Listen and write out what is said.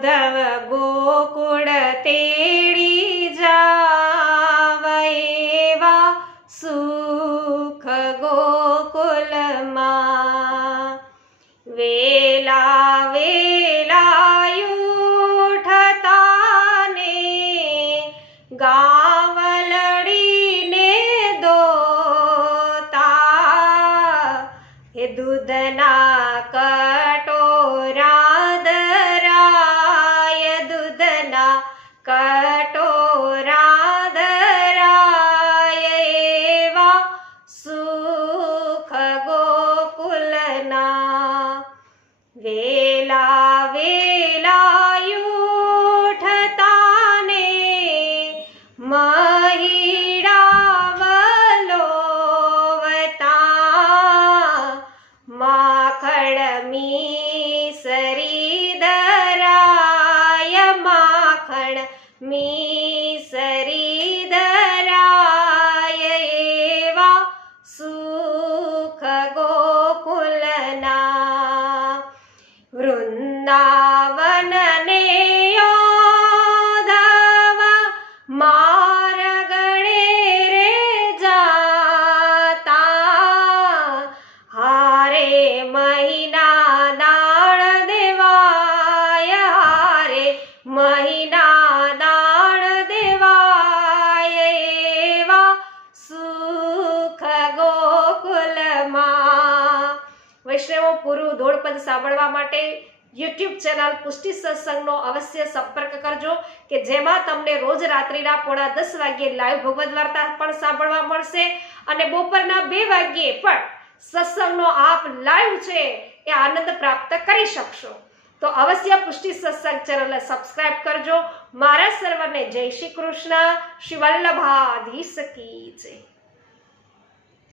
ઉદ્ધવ ગોકુળ તેડી જાવ, એવા સુખ ગોકુલમાં. વેલા વેલા ઉઠતા ને ગાવલડીને દોતા, એ દૂધના કટોરા ધરાય, દૂધના કટોરા ધરાય, એવા સુખ ગોકુલના. વેલા વેલા ઉઠતા ને મહિડા વલોવતા, માખણ મીસરી ધરાય, માખણ મીસરી ધરાય, એવા સુખ ગોકુલના. વૃંદાવન ને યોધવા માર્ગણે રે જાતા, હારે મહિના દાણ દેવાય, હારે મહિના દાણ દેવાય, એવા સુખ ગોકુલમાં. વૈષ્ણવો, પૂરું ધોળપદ સાંભળવા માટે YouTube ચેનલ પુષ્ટિ સત્સંગનો અવશ્ય સંપર્ક કરજો, કે જેમાં તમને રોજ રાત્રિના 9:30 વાગ્યે લાઈવ ભગવદ વાર્તા પણ સાંભળવા મળશે, અને બપોરના 2 વાગ્યે પણ સત્સંગનો આપ લાઈવ છે એ આનંદ પ્રાપ્ત કરી શકશો. તો અવશ્ય પુષ્ટિ સત્સંગ ચેનલને સબસ્ક્રાઇબ કરજો. મારા સર્વને જય શ્રી કૃષ્ણ. શ્રી વલ્લભાધીશ કી જય.